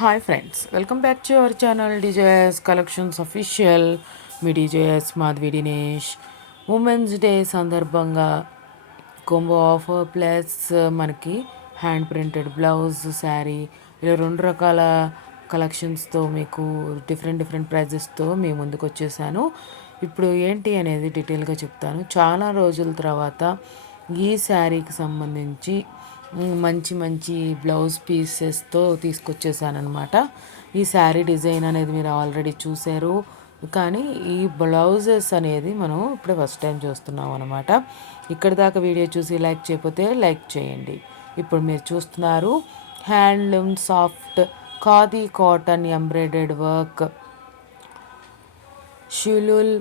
Hi friends, welcome back to our channel DJS collections official. Me DJS Madhavi Dinesh. Women's day సందర్భంగా combo offer plus మనకి hand printed blouse, sari ఇలా రెండు రకాల కలెక్షన్స్తో మీకు different ప్రైజెస్తో మీ ముందుకు వచ్చేసాను. ఇప్పుడు ఏంటి అనేది డీటెయిల్గా చెప్తాను. చాలా రోజుల తర్వాత ఈ శారీకి సంబంధించి మంచి మంచి బ్లౌజ్ పీసెస్తో తీసుకొచ్చేసాను అనమాట. ఈ శారీ డిజైన్ అనేది మీరు ఆల్రెడీ చూసారు, కానీ ఈ బ్లౌజెస్ అనేది మనం ఇప్పుడు ఫస్ట్ టైం చూస్తున్నాం అనమాట. ఇక్కడ దాకా వీడియో చూసి లైక్ చేయకపోతే లైక్ చేయండి. ఇప్పుడు మీరు చూస్తున్నారు handloom soft khadi cotton embroidered work షులుల్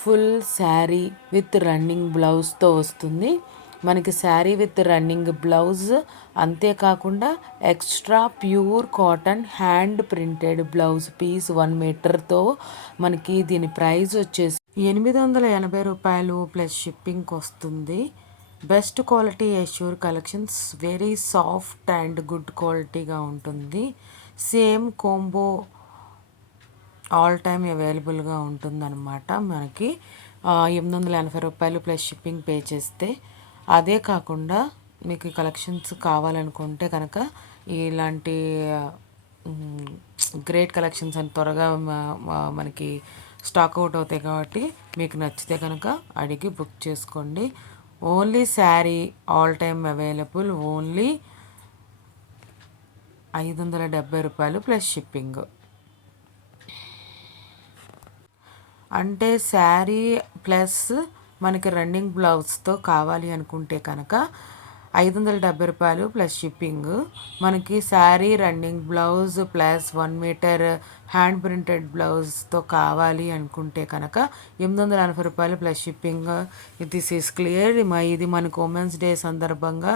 ఫుల్ శారీ విత్ రన్నింగ్ బ్లౌజ్తో వస్తుంది. మనకి శారీ విత్ రన్నింగ్ బ్లౌజ్, అంతేకాకుండా extra pure cotton hand printed blouse piece 1 మీటర్తో మనకి దీని ప్రైస్ వచ్చేసి రూ. 880 ప్లస్ షిప్పింగ్కి వస్తుంది. Best quality assure collections, very soft and good క్వాలిటీగా ఉంటుంది. సేమ్ కోంబో ఆల్ టైమ్ అవైలబుల్గా ఉంటుందన్నమాట. మనకి రూ. 880 ప్లస్ షిప్పింగ్ పే చేస్తే. అదే కాకుండా మీకు కలెక్షన్స్ కావాలనుకుంటే కనుక ఇలాంటి గ్రేట్ కలెక్షన్స్ అని త్వరగా మనకి స్టాక్ అవుట్ అవుతాయి కాబట్టి మీకు నచ్చితే కనుక అడిగి బుక్ చేసుకోండి. Only sari all time available, only రూ. 570 ప్లస్ షిప్పింగ్. అంటే శారీ ప్లస్ మనకి రన్నింగ్ బ్లౌజ్తో కావాలి అనుకుంటే కనుక రూ. 570 ప్లస్ షిప్పింగ్. మనకి sari running blouse plus 1 metre hand printed బ్లౌజ్తో కావాలి అనుకుంటే కనుక రూ. 880 plus shipping. This is clear. ఇది మనకు ఉమెన్స్ డే సందర్భంగా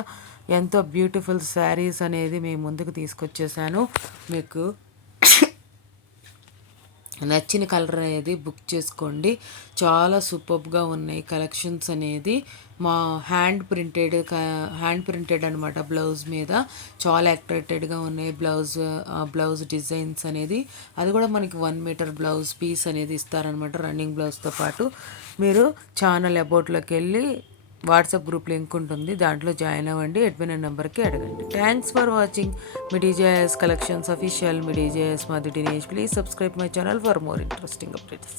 ఎంతో బ్యూటిఫుల్ శారీస్ అనేది మేము ముందుకు తీసుకొచ్చేసాను. మీకు నచ్చిన కలర్ అనేది బుక్ చేసుకోండి. చాలా సూపర్గా ఉన్నాయి కలెక్షన్స్ అనేది. మా హ్యాండ్ ప్రింటెడ్ అనమాట. బ్లౌజ్ మీద చాలా అట్రాక్టెడ్గా ఉన్నాయి బ్లౌజ్ డిజైన్స్ అనేది. అది కూడా మనకి 1 మీటర్ బ్లౌజ్ పీస్ అనేది ఇస్తారనమాట రన్నింగ్ బ్లౌజ్తో పాటు. మీరు ఛానల్ అబౌట్లోకి వెళ్ళి వాట్సాప్ గ్రూప్ లింక్ ఉంటుంది, దాంట్లో జాయిన్ అవ్వండి. అడ్మిన్ నెంబర్కి అడగండి. Thanks for watching me DJS collections official. Me DJS Madhavi Dinesh. Please subscribe my channel for more interesting updates.